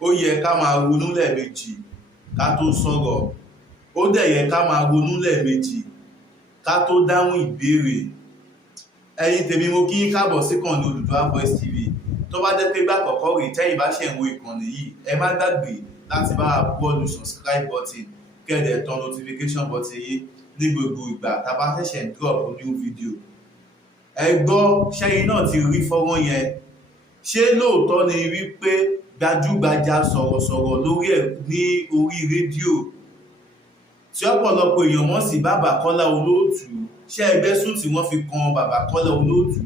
ó yẹ ká máa ronú lẹ́ẹ̀mejì ká tó sọ̀rọ̀, ó dẹ̀ yẹ ká máa ronú lẹ́ẹ̀mejì ká tó dáhùn ìbéèrè. Ẹ̀yin tèmi, mo kí yín káàbọ̀ sí ìkànnì Odùduwà Voice TV. Tó bá jẹ́ pé ìgbà àkọ́kọ́ rèé tẹ́yin bá ṣẹ̀ ń wo ìkànnì yìí, ẹ má gbàgbé láti bá wa bọ́ọ̀lù subscribe button kẹ́ẹ̀dẹ̀ tan notification button yìí ní gbogbo ìgbà tá a bá ṣẹ̀ṣẹ̀ drop new video. Ẹ gbọ́, ṣẹ́yin náà ti rí fọ́nrán yẹn? Ṣé lóòótọ́ ni wípé gbajúgbajà sọ̀rọ̀sọ̀rọ̀ lórí ẹ̀ ní orí rédíò tí ọ̀pọ̀lọpọ̀ èèyàn mọ̀ sí Bàbá Kọ́lá Olóòtú, ṣé ẹgbẹ́ sùn tí wọ́n fi kan Bàbá Kọ́lá Olóòtú,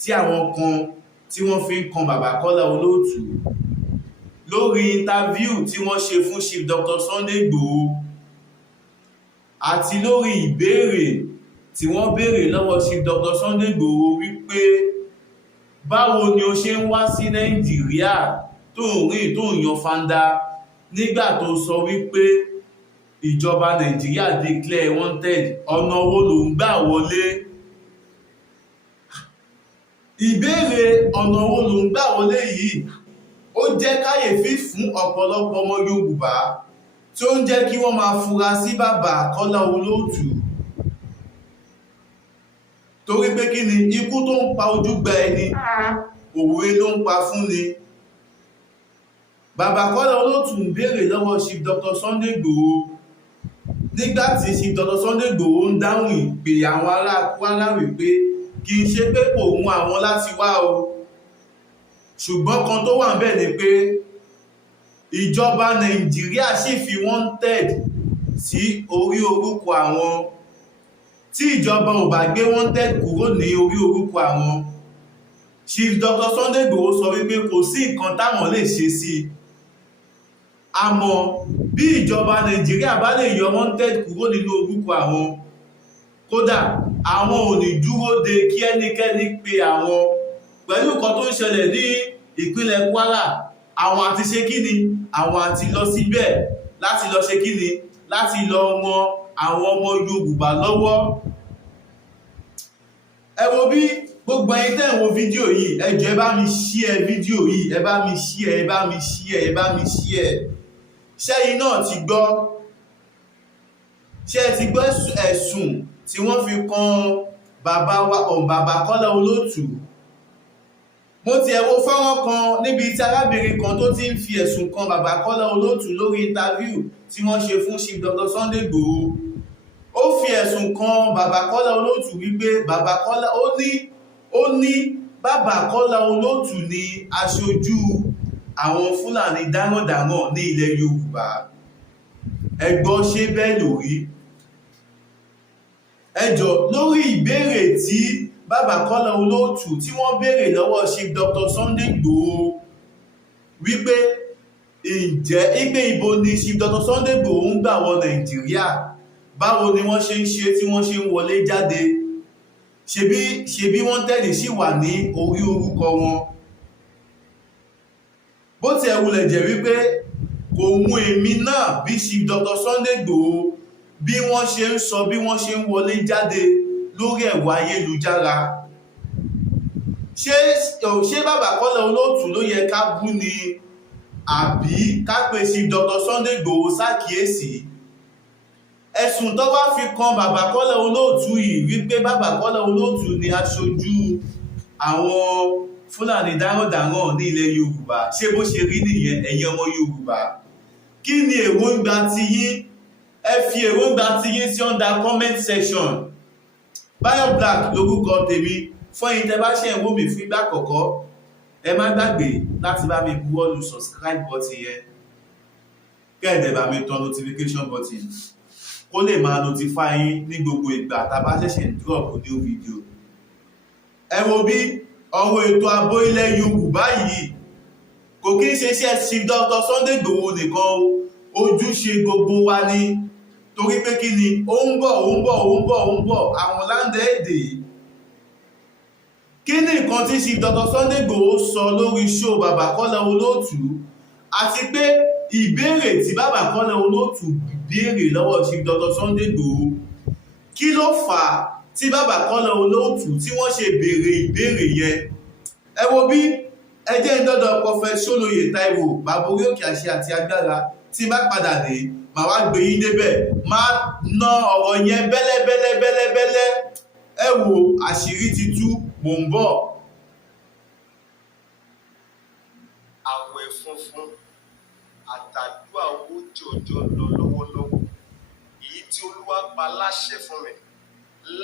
tí àwọn kan tí wọ́n fi ń kan Bàbá Kọ́lá Olóòtú lórí interview tí wọ́n ṣe fún Chief Dr. Sunday Igboho àti lórí ìbéèrè tí wọ́n béèrè lọ́wọ́ Chief Dr. Sunday Igboho wípé báwo ni o ṣe ń wá sí Nàìjíríà tó ń rìn tó ń yan fanda nígbà tó sọ wípé ìjọba Nàìjíríà declare wanted, ọ̀nà wo ló ń gbà wọlé? Ìbéèrè ọ̀nà wo ló ń gbà wọlé yìí ó jẹ́ káyèfí fún ọ̀pọ̀lọpọ̀ ọmọ Yorùbá tí ó ń jẹ́ kí wọ́n máa fura sí Bàbá Kọ́lá Olóòtú. Torí pé kí ni, ikú tó ń pa ojú gba ẹni, òwe ló ń pa fún ni. Bàbá Kọ́lá Olóòtú ń béèrè lọ́wọ́ Chief Dr. Sunday Igboho nígbà tí Chief Dr. Sunday Igboho ń dáhùn ìpè àwọn ará Kwara wípé kì í ṣe pé kò mú àwọn láti wá o, ṣùgbọ́n kan tó wà níbẹ̀ ni pé ìjọba Nàìjíríà sì fi wanted sí orí orúkọ àwọn. Tí ìjọba ò bá gbé wanted kúrò ní orí orúkọ àwọn, Chief Dr. Sunday Igboho sọ wípé kò sí nǹkan táwọn lè ṣe sí i. Àmọ́ bí ìjọba Nàìjíríà bá lè yọ wanted kúrò nínú orúkọ àwọn, kódà àwọn ò ní dúró de kí ẹnikẹ́ni pe àwọn. Pẹ̀lú nǹkan tó ń ṣẹlẹ̀ ní ìpínlẹ̀ Kwara, àwọn àti ṣe kíni, àwọn àti lọ síbẹ̀ láti lọ ṣe kíni, láti lọ ran àwọn ọmọ Yorùbá lọ́wọ́. Ẹ wo bí gbogbo ẹ̀yin tẹ́ ń wo fídíò yìí, ẹ jọ̀ọ́ ẹ bá mi share fídíò yìí, ẹ bá mi share, ẹ bá mi share, ẹ bá mi share. Ṣẹ́yin náà ti gbọ́, ṣé ẹ ti gbọ́ ẹ̀sùn tí wọ́n fi kan Bàbá Kọ́lá Olóòtú? Mo ti ẹ̀ wo fọ́nrán kan níbi tí arábìnrin kan tó ti ń fi ẹ̀sùn kan Bàbá Kọ́lá Olóòtú lórí interview tí wọ́n ṣe fún Chief Dr. Sunday Igboho. Ó fi ẹ̀sùn kan Bàbá Kọ́lá Olóòtú wípé Bàbá Kọ́lá ó ní Bàbá Kọ́lá Olóòtú ni aṣojú àwọn Fúlàní darandaran ní ilẹ̀ Yorùbá. Ẹ gbọ́, ṣé bẹ́ẹ̀ lórí? Ẹ jọ̀ọ́, lórí ìbéèrè tí Bàbá Kọ́lá Olóòtú tí wọ́n béèrè lọ́wọ́ Chief Dr. Sunday Igboho wípé ìgbé ibo ni Chief Dr. Sunday Igboho ń gbà wọ Nàìjíríà, báwo ni wọ́n ṣe ń ṣe tí wọ́n ṣe ń wọlé jáde, ṣebí wọ́n tẹ̀lé sí wà ní orí orúkọ wọn. Bó ti ẹ̀ wulẹ̀ jẹ́ wípé kò mú èmi náà bí Chief Dr. Sunday Igboho bí wọ́n ṣe ń sọ, bí wọ́n ṣe ń wọlé jáde lórí ẹ̀rọ ayélujára. Ṣé Bàbá Kọ́lá Olóòtú ló yẹ ká bú ni, àbí ká pe Chief Dr. Sunday Igboho ṣàkíyèsí? Ẹ̀sùn tó wá fi kan Bàbá Kọ́lá Olóòtú yìí wípé Bàbá Kọ́lá Olóòtú ni aṣojú àwọn Fúlàní darandaran ní ilẹ̀ Yorùbá. Ṣé bó ṣe rí nìyẹn, ẹ̀yin ọmọ Yorùbá? Kí ni èròǹgbà tiyín? Ẹ fi èròǹgbà tiyín sí under comment section. Bayo Black lórúkọ tèmi. Fún ẹ̀yin tẹ́ bá ṣe ń wò mí fún ìgbà àkọ́kọ́, ẹ má gbàgbé láti bá mi buwọ́lù subscribe button yẹn, kẹ́ẹ̀dẹ̀ bá mi tan notification button kó lè máa notify yín ní gbogbo ìgbà tá a bá ṣẹ̀ṣẹ̀ ń drop new video. Ẹ wo bí ọ̀rọ̀ ètò ààbò ilẹ̀ Yorùbá yìí kò kí ń ṣe iṣẹ́ Chief Dr. Sunday Igboho nìkan, ojúṣe gbogbo wa ni. Torí pé kí ni, ó ń bọ̀ àwọn láńdẹ̀ èdè. Kí ni nǹkan tí Chief Dr. Sunday Igboho sọ lórí show Bàbá Kọ́lá Olóòtú, àti pé ìbéèrè tí Bàbá Kọ́lá Olóòtú béèrè lọ́wọ́ Chief Dr. Sunday Igboho, kí ló fà á tí Bàbá Kọ́lá Olóòtú tí wọ́n ṣe béèrè ìbéèrè yẹn? Ẹ wo bí ẹ jẹ́ ìdọ́dọ̀ Prophet Ṣólóyè Táíwò bàbá orí òkè àṣẹ àti agbára tí bá padà dé màá wá gbé yín débẹ̀ máa ná ọ̀rọ̀ yẹn bẹ́lẹ́bẹ́lẹ́bẹ́lẹ́bẹ́lẹ́ ẹ wo àṣírí ti tú mò ń bọ̀. Àwẹ̀ funfun àtàdúrà ogójì ọjọ́ lọ lọ́wọ́lọ́wọ́ èyí tí Olúwa pa láṣẹ fún mi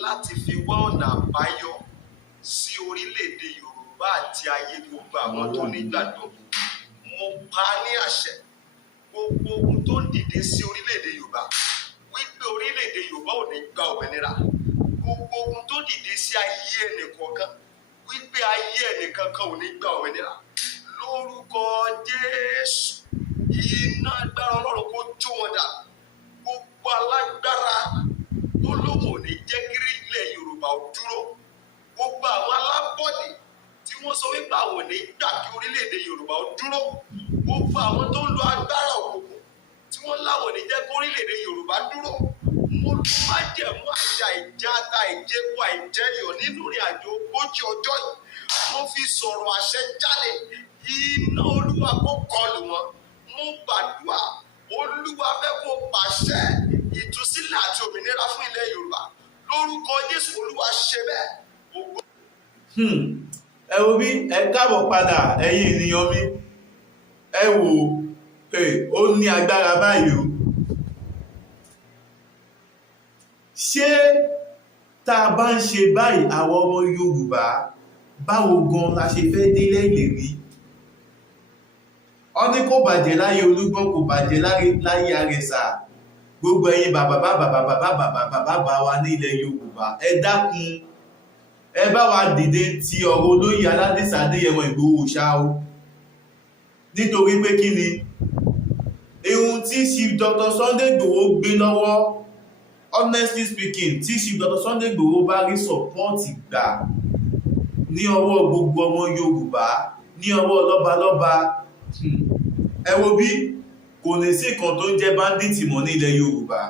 láti fi wá ọ̀nà àbáyọ sí orílẹ̀-èdè Yorùbá àti ayé gbogbo àwọn tó nígbàgbọ́. Mo pa ní àṣẹ gbogbo ohun tó ń dìde sí orílẹ̀-èdè Yorùbá wípé orílẹ̀-èdè Yorùbá ò ní gba òmìnira. Gbogbo ohun tó dìde sí ayé ẹnìkọ̀ọ̀kan wípé ayé ẹnìkankan ò ní gba òmìnira. Lórúkọ Jésù iná agbára Ọlọ́run kó jó wọn dà. Gbogbo alágbára tó lóun ò ní jẹ́ kí ilẹ̀ Yorùbá ó dúró. Gbogbo àwọn alábọ̀dé tí wọ́n sọ wípé àwọn ò ní gbà kí orílẹ̀-èdè Yorùbá ó dúró. Gbogbo àwọn tó ń lo agbára òkùnkùn tí wọ́n láwọn ò ní jẹ́ kí orílẹ̀-èdè Yorùbá dúró. Mo lù májẹ̀mú àjà ìjáta ìjẹ́kù àìjẹyọ̀ nínú ìrìn àjò ogójì ọjọ́ yìí. Mo fi sọ̀rọ̀ àṣẹ jáde. Iná Olúwa kó kọlù wọn. Mo gbàdúrà Olúwa fẹ́ kó pàṣẹ ìtúsílẹ̀ àti òmìnira fún ilẹ̀ Yorùbá. Lórúkọ Jésù Olúwa ṣe bẹ́ẹ̀. Ẹ wo bí ẹ káàbọ̀ padà ẹ̀yin ènìyàn mi. Ẹ wò ó ní agbára báyìí o. Ṣé tá a bá ń ṣe báyìí àwọn ọmọ Yorùbá báwo gan la ṣe fẹ́ délé ìlérí? Wọ́n ní kò bàjẹ́ láyé Olúgbọ́n kò bàjẹ́ láyé Àrẹ̀sà. Gbogbo ẹ̀yin bàbá wa ní ilẹ̀ Yorùbá ẹ dákun ẹ bá wa dìde ti ọ̀rọ̀ olóyè Aládìsá Adéyẹmọ Ìgbòho ṣá o. Nítorí pé kí ni ohun tí Chief Dr. Sunday Igboho gbé lọ́wọ́, honestly speaking, tí Chief Dr. Sunday Igboho bá rí support gbà ní ọwọ́ gbogbo ọmọ Yorùbá, ní ọwọ́ lọ́balọ́ba, ẹ wo bí kò ní sí nǹkan tó ń jẹ́ bandit mọ́ ní ilẹ̀ Yorùbá.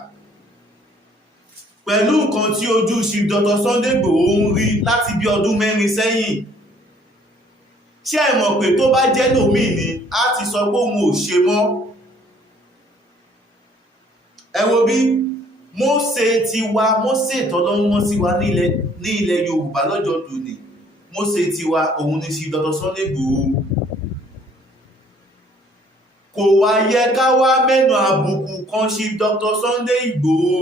Pẹ̀lú nǹkan tí ojú Chief Dr. Sunday Igboho ń rí láti bí ọdún 4 sẹ́yìn, ṣé ẹ mọ̀ pé tó bá jẹ́ lòmíì ni a ti sọ pé òun ò ṣe mọ́. Ẹ wo bí Mósè tiwa, Mósè tọ́lọ́run mọ́ sí wa ní ilẹ̀ Yorùbá lọ́jọ́ tòní, Mósè tiwa òun ni Chief Dr. Sunday Igboho. Kò wá yẹ ká wá mẹ́nu àbùkù kan Chief Dr. Sunday Igboho.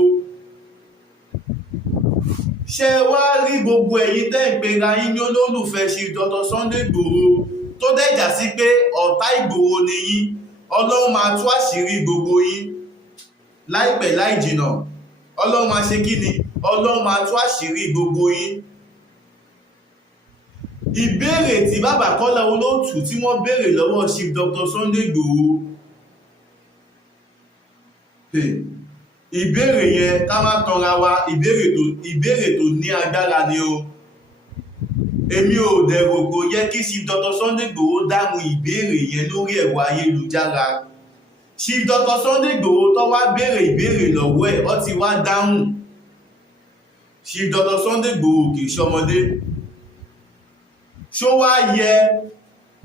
Ṣé wá rí gbogbo ẹ̀yin tẹ́ ń pera yín ní olólùfẹ́ Chief Dr. Sunday Igboho tó dẹ̀jà sí pé ọ̀tá Ìgbòho ni yín? Ọlọ́run máa tú àṣírí gbogbo yín láìpẹ́ láì jìnà. Ọlọ́run máa ṣe kí ni? Ọlọ́run máa tú àṣírí gbogbo yín. Ìbéèrè tí bàbá Kọ́lá Olóòtú tí wọ́n béèrè lọ́wọ́ Chief Dr. Sunday Igboho, ìbéèrè yẹn ká má tanra wa, ìbéèrè tó ní agbára ni o. Èmi ò dẹ̀rò kò yẹ kí Chief Dr. Sunday Igboho dáhùn ìbéèrè yẹn lórí ẹ̀rọ ayélujára. Chief Dr. Sunday Igboho tó wá béèrè ìbéèrè lọ́wọ́ ẹ̀ ó ti wá dáhùn. Chief Dr. Sunday Igboho kì í ṣọmọdé. Ṣó wá yẹ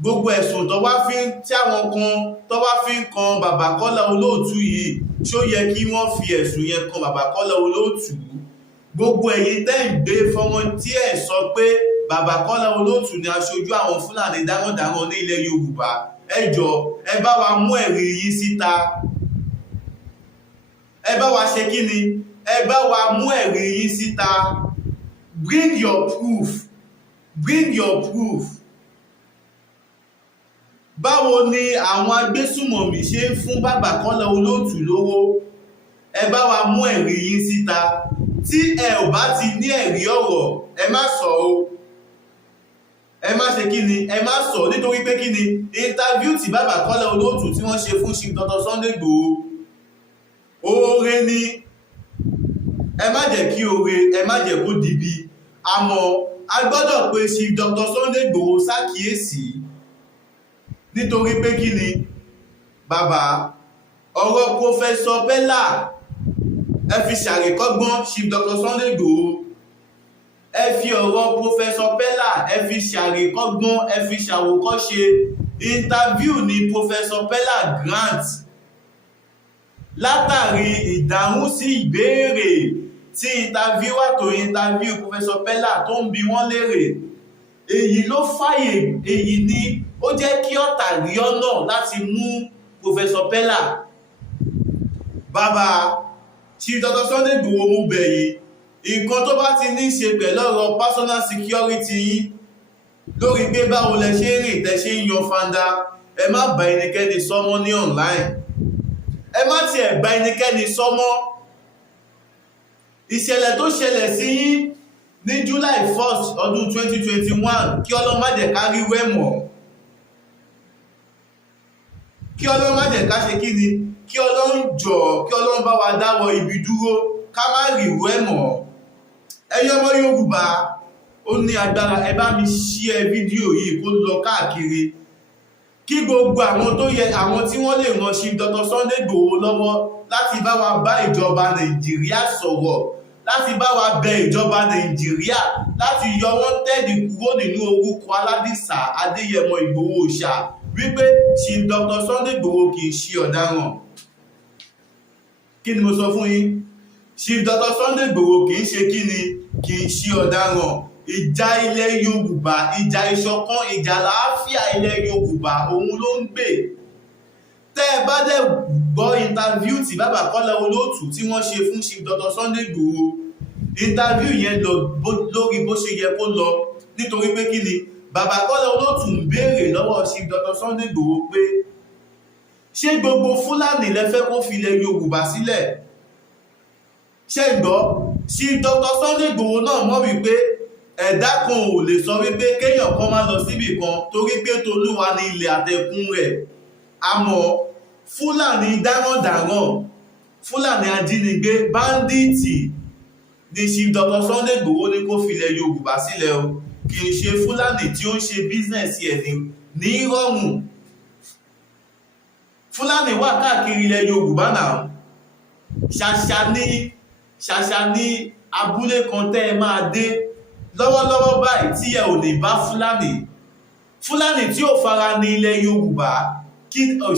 gbogbo ẹ̀sùn tí àwọn kan tó wá fi ń kan bàbá Kọ́lá Olóòtú yìí, ṣó yẹ kí wọ́n fi ẹ̀sùn yẹn kan bàbá Kọ́lá Olóòtú? Gbogbo ẹ̀yin tẹ́ ń gbé fọ́nrán tí ẹ̀ sọ pé bàbá Kọ́lá Olóòtú ni aṣojú àwọn Fúlàní darandaran ní ilẹ̀ Yorùbá, ẹ jọ̀ọ́ ẹ bá wa mú ẹ̀rí yín síta. Ẹ bá wa ṣe kí ni? Ẹ bá wa mú ẹ̀rí yín síta. Bring your proof. Bring your proof. Báwo ni àwọn agbésùmọ̀mí ṣe ń fún bàbá Kọ́lá Olóòtú lówó? Ẹ bá wa mú ẹ̀rí yín síta. Tí ẹ ò bá ti ní ẹ̀rí ọ̀rọ̀, ẹ má sọ o. Ẹ má ṣe kí ni? Ẹ má sọ nítorí pé kí ni? Interview tí bàbá Kọ́lá Olóòtú tí wọ́n ṣe fún Chief Dr. Sunday Igboho, oore ni. Ẹ má jẹ́ kí oore, ẹ má jẹ́ kó dibi. Àmọ́ a gbọ́dọ̀ pé Chief Dr. Sunday Igboho ṣàkíyèsí. Nítorí pé kí ni? Bàbá, ọ̀rọ̀ Professor Bella ẹ fi ṣàríkọ́gbọ́n Chief Dr. Sunday Igboho. ẹ fi ọ̀rọ̀ Professor Pella ẹ fi ṣàríkọ́gbọ́n ẹ fi ṣàwòkọ́ṣe. Interview ni Professor Pella grant látàrí ìdáhùn sí ìbéèrè tí interviewer tó interview Professor Pella tó ń bi wọ́n léèrè. Èyí ló fàyè, èyí ni ó jẹ́ kí ọ̀tá rí ọ̀nà láti mú Professor Pella. Bàbá Chief Dr. Sunday Igboho mú bẹ̀yìn, nǹkan tó bá ti ní ṣe pẹ̀lú ọ̀rọ̀ personal security yìí lórí pé báwo lẹ ṣe rìn tẹ ṣe ń yan fanda, ẹ má bá ẹnikẹ́ni sọmọ́ ní online, ẹ má tiẹ̀ bá ẹnikẹ́ni sọmọ́. Ìṣẹ̀lẹ̀ tó ṣẹlẹ̀ sí yín ní July 1st ọdún 2021 kí Ọlọ́run má jẹ́ ká rí wẹ́ mọ́, kí Ọlọ́run má jẹ́ ká ṣe kí ni, kí Ọlọ́run jọ̀ọ́, kí Ọlọ́run bá wa dáwọ́ ibi dúró ká má rí wẹ́ mọ́. Ẹ̀yin ọmọ Yorùbá, ó ní agbára, ẹ bá mi share fídíò yìí kó lọ káàkiri kí gbogbo àwọn tó yẹ, àwọn tí wọ́n lè ràn Chief Dr. Sunday Igboho lọ́wọ́ láti bá wa bá ìjọba Nàìjíríà sọ̀rọ̀, láti bá wa bẹ ìjọba Nàìjíríà láti yọ wọ́n tẹ́ẹ̀dì kúrò nínú orúkọ Aládìsá Adéyẹmọ Ìgbòho Òòṣà wípé Chief Dr. Sunday Igboho kì í ṣe ọ̀daràn. Kí ni mo sọ fún yín? Chief Dr. Sunday Igboho kì í ṣe kí ni, kì í ṣe ọ̀daràn. Ìjà ilẹ̀ Yorùbá, ìjà ìṣọ̀kan, ìjà àlàáfíà ilẹ̀ Yorùbá òun ló ń gbè. Tẹ́ ẹ bá dẹ̀ gbọ́ interview tí bàbá Kọ́lá Olóòtú tí wọ́n ṣe fún Chief Dr. Sunday Igboho, interview yẹn lọ lórí bó ṣe yẹ kó lọ, nítorí pé kí ni bàbá Kọ́lá Olóòtú ń béèrè lọ́wọ́ Chief Dr. Sunday Igboho pé ṣé gbogbo Fúlàní lẹ fẹ́ kó fi ilẹ̀ Yorùbá sílẹ̀? Ṣé gbọ́? Chief Dr. Sunday Igboho náà mọ̀ wípé ẹ̀dá kan ò lè sọ wípé kéèyàn kan máa lọ síbì kan torí pé tolúwa ní ilẹ̀ àtẹ̀kùn rẹ̀. Àmọ́ Fúlàní darandaran, Fúlàní ajínigbé, báńdíìtì ni Chief Dr. Sunday Igboho ní kó filẹ̀ Yorùbá sílẹ̀ o, kì í ṣe Fúlàní tí ó ń ṣe bísínẹ̀sì ẹ̀ ní rọrùn. Fúlàní wà káàkiri ilẹ̀ Yorùbá náà. Ṣàṣà ní abúlé kan tẹ́ ẹ máa dé lọ́wọ́lọ́wọ́ báyìí tí ẹ ò lè bá Fúlàní tí ò fara ní ilẹ̀ Yorùbá.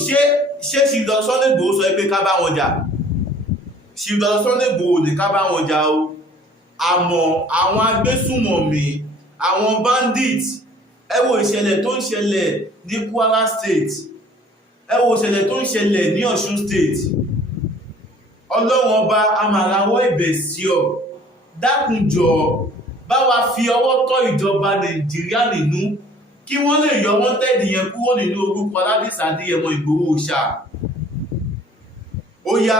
Ṣé Chief Dr. Sunday Igboho sọ pé ká bá wọn jà? Chief Dr. Sunday Igboho ní ká bá wọn jà o. Àmọ́ àwọn agbésùmọ̀mí, àwọn bandit, ẹ wo ìṣẹ̀lẹ̀ tó ń ṣẹlẹ̀ ní Kwara State, ẹ wo ìṣẹ̀lẹ̀ tó ń ṣẹlẹ̀ ní Ọ̀ṣun State. Ọlọ́run ọba amàràwọ̀ ẹ̀bẹ̀ sí ọ, dákun jọ̀ọ́ bá wa fi ọwọ́ tọ́ ìjọba Nàìjíríà nínú kí wọ́n lè yọ wọ́n tẹ́ẹ̀dì yẹn kúrò nínú orúkọ Aládìsá Adéyẹmọ Ìgbòho Òòṣà. Ó yá,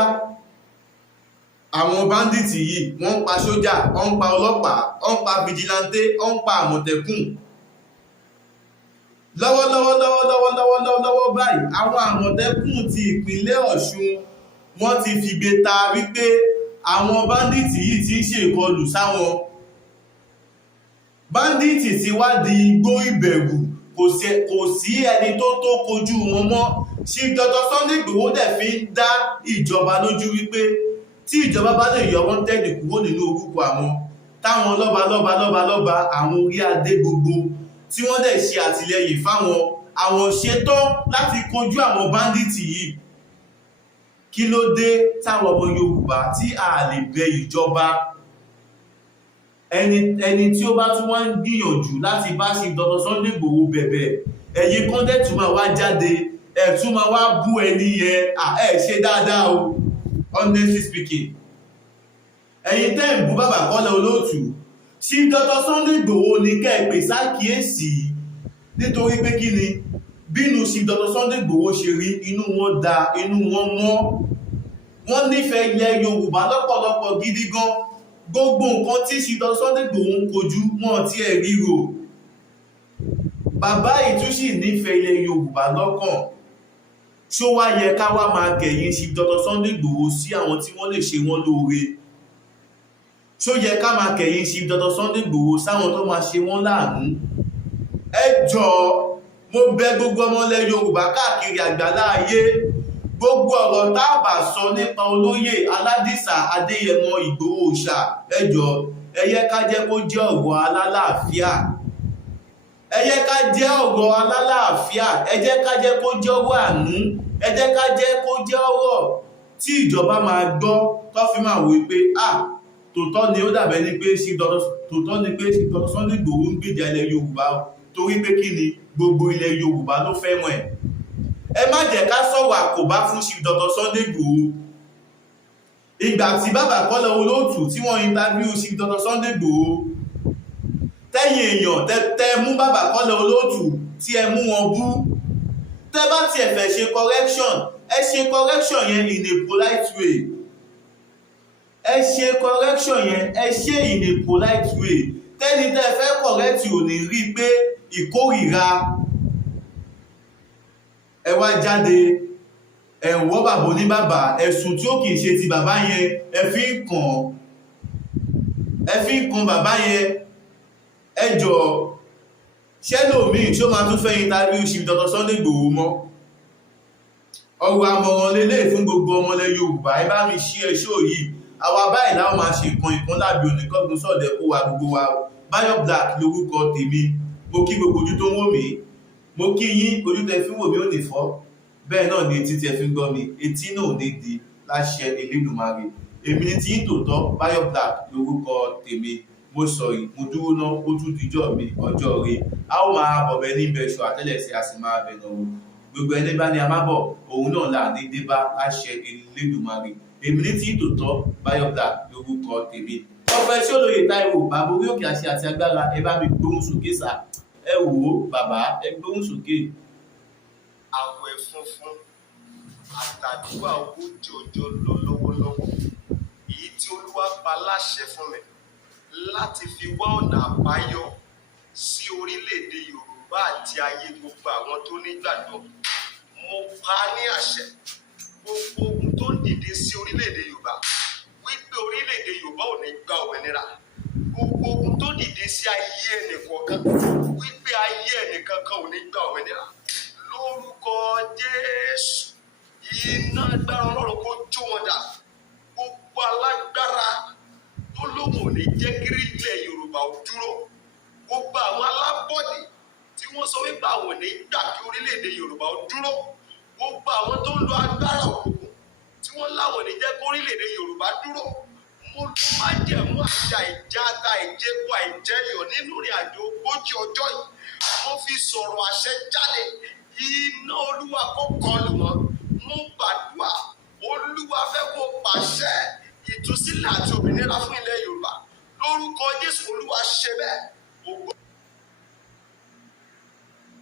àwọn báńdíìtì yìí wọ́n ń pa sójà, wọ́n ń pa ọlọ́pàá, wọ́n ń pa fìjìláńtẹ́, wọ́n ń pa àmọ̀tẹ́kùn. Lọ́wọ́lọ́wọ́ báyìí àwọn àmọ̀tẹ́kùn ti ìpínlẹ̀ Ọ̀ṣun wọ́n ti fìgbé ta wípé àwọn báńdíìtì yìí ti ń ṣe ìkọlù sáwọn. Báńdíìtì ti wá di igbó ìbẹ̀rù, kò sí ẹni tó kojú wọn mọ́. Chief Dr. Sunday Igboho dẹ̀ fi ń dá ìjọba lójú wípé tí ìjọba bá lè yọ wọ́n tẹ́ẹ̀dì kúrò nínú orúkọ àwọn, táwọn lọ́ba àwọn orí adé gbogbo tí wọ́n dẹ̀ ṣe àtìlẹ́yìn fáwọn, àwọn ṣetán láti kojú àwọn báńdíìtì yìí. Kí ló dé táwọn ọmọ Yorùbá tí a lè bẹ ìjọba? Ẹni tí ó bá tún wá ń gbìyànjú láti bá Chief Dr. Sunday Igboho bẹ̀bẹ̀, ẹ̀yin kan dẹ̀ tún máa wá jáde, ẹ̀ tún máa wá bú ẹni yẹn, ẹ̀ ṣe dáadáa o, honestly speaking. Ẹ̀yin tẹ́ ń bú bàbá Kọ́lá Olóòtú, Chief Dr. Sunday Igboho ní kẹ́ ẹ pè sákìyèsí, nítorí pé kí ni bínú Chief Dr. Sunday Igboho ṣe rí, inú wọn dá, inú wọn mọ́, wọ́n nífẹ̀ẹ́ ilẹ̀ Yorùbá lọ́pọ̀lọpọ̀ gidi gan. Gbogbo nǹkan tí Chief Dr. Sunday Igboho ń kojú wọn tí ẹ ríro. Bàbá ìtúnṣì nífẹ̀ẹ́ ilẹ̀ Yorùbá lọ́kàn. Ṣó wá yẹ ká wá máa kẹ̀yìn Chief Dr. Sunday Igboho sí àwọn tí wọ́n lè ṣe wọ́n lóore? Ṣó yẹ ká máa kẹ̀yìn Chief Dr. Sunday Igboho sáwọn tó máa ṣe wọ́n láàánú? Ẹ jọ̀ọ́, mo bẹ̀ gbogbo ọmọ ilẹ̀ Yorùbá káàkiri àgbálá ayé, gbogbo ọ̀rọ̀ tá a bá sọ nípa olóyè Aládìsá Adéyẹmọ Ìgbòho Òòṣà, ẹ jọ̀ọ́ ẹ ẹ yẹ ká jẹ́ kó jẹ́ ọ̀rọ̀ alálàáfíà, ẹ yẹ ká jẹ́ ọ̀rọ̀ alálàáfíà, ẹ jẹ́ ká jẹ́ kó jẹ́ ọ̀rọ̀ àánú, ẹ jẹ́ ká jẹ́ kó jẹ́ ọ̀rọ̀ tí ìjọba máa gbọ́ tó fi máa wò pé tòótọ́ ni ó dàbẹ́ ní pé tòótọ́ ni pé Dr. Sunday Igboho ń gbèjà ilẹ̀ Yorùbá torí pé kí ni gbogbo ilẹ̀ Yorùbá ló fẹ́ràn ẹ̀. Ẹ má jẹ́ ká sọ̀rọ̀ àkóbá fún Dr. Sunday Igboho. Ìgbà tí bàbá Kọ́lá Olóòtú tí wọ́n interview Dr. Sunday Igboho, tẹ́yìn èèyàn tẹ́ mú bàbá Kọ́lá Olóòtú tí ẹ mú wọn bú, tẹ́ bá tiẹ̀ fẹ́ ṣe correction, ẹ ṣe correction yẹn in a polite way. Ẹ ṣe correction yẹn, ẹ ṣe in a polite way. Tẹ́ni tẹ́ fẹ́ correct ò ní rí pé ìkórìíra ẹ wá jáde ẹ ń wọ́ bàbá ní bàbá, ẹ̀sùn tí ó kìí ṣe ti bàbá yẹn ẹ fi ń kan bàbá yẹn. Ẹ jọ̀ọ́, ṣẹ́lòmíì tí ó máa tún fẹ́ interview Dr. Sunday Igboho mọ́. Ọ̀rọ̀ àmọ̀ràn lélẹ̀ fún gbogbo ọmọlẹ̀ Yorùbá, ẹ bá mi ṣí ẹṣọ́ yìí. Àwa báyìí láwọn máa ṣe ìkan lábí oníkọ́gbọ́n sọ̀dẹ̀ kó wa gbogbo wa. Báyọ̀ Black lórúkọ tèmi. Mo kí gbogbo ojú tó ń wò mí, mo kí yín, ojú tẹ́ fi wò mí ò ní fọ́, bẹ́ẹ̀ náà ni etí tẹ́ fi ń gbọ́ mi, etí náà ò ní di láṣẹ Elédùmarè. Èmi ni tí yín tòótọ́, Báyọ̀ Black lórúkọ tèmi. Mo sọ yìí, mo dúró ná, ó tún dijọ́ mi ọjọ́ rí. A ó máa bọ̀bẹ ní ibẹ̀ṣọ àtẹ́lẹsẹ̀, a sì máa bẹ̀ náà wò. Gbogbo ẹni bá ní a máa bọ̀, òun náà là ní dé bá láṣẹ Elédùmarè. Èmi ní tí yín tòótọ́, Báyọ̀ Black lórúkọ tèmi. Ọpẹ́ tí olóyè Táíwò, bàbá orí òkè àṣẹ àti agbára, ẹ bá mi gbóhùn sókè sá. Ẹ wò ó bàbá, ẹ gbóhùn sókè. Àwẹ̀ funfun àtàdúrà ogójì ọjọ́ lọ lọ́wọ́lọ́wọ́, èyí tí Olúwa pa láṣẹ fún mi láti fi wá ọ̀nà àbáyọ sí orílẹ̀-èdè Yorùbá àti ayé gbogbo àwọn tó nígbàgbọ́. Mo pa á ní àṣẹ, gbogbo ogun tó ń dìde sí orílẹ̀-èdè Yorùbá wípé orílẹ̀-èdè Yorùbá ò ní gba òmìnira. Gbogbo ogun tó dìde sí ayé ẹnìkọ̀ọ̀kan wípé ayé ẹnìkankan ò ní gba òmìnira. Lórúkọ Jésù, iná agbára Ọlọ́run kó jó wọn dà. Gbogbo alágbára tó lóhùn ò ní jẹ́ kí ilẹ̀ Yorùbá ó dúró. Gbogbo àwọn alábọ̀dé tí wọ́n sọ wípé àwọn ò ní gbà kí orílẹ̀-èdè Yorùbá ó dúró. Gbogbo àwọn tó ń lo agbára òkùnkùn tí wọ́n láwọn ò ní jẹ́ kí orílẹ̀-èdè Yorùbá dúró. Mo ló máa jẹ̀mú àti àìjáta ìjẹ́kù àìjẹ́yọ̀ nínú ìrìn àjò ogójì ọjọ́ yìí. Mo fi sọ̀rọ̀ àṣẹ jáde. Iná Olúwa kó kọlù wọn. Mo gbàdúrà, Olúwa fẹ́ kó pàṣẹ ìtúsílẹ̀ àti òmìnira fún ilẹ̀ Yorùbá. Lórúkọ Jésù, Olúwa ṣe bẹ́ẹ̀.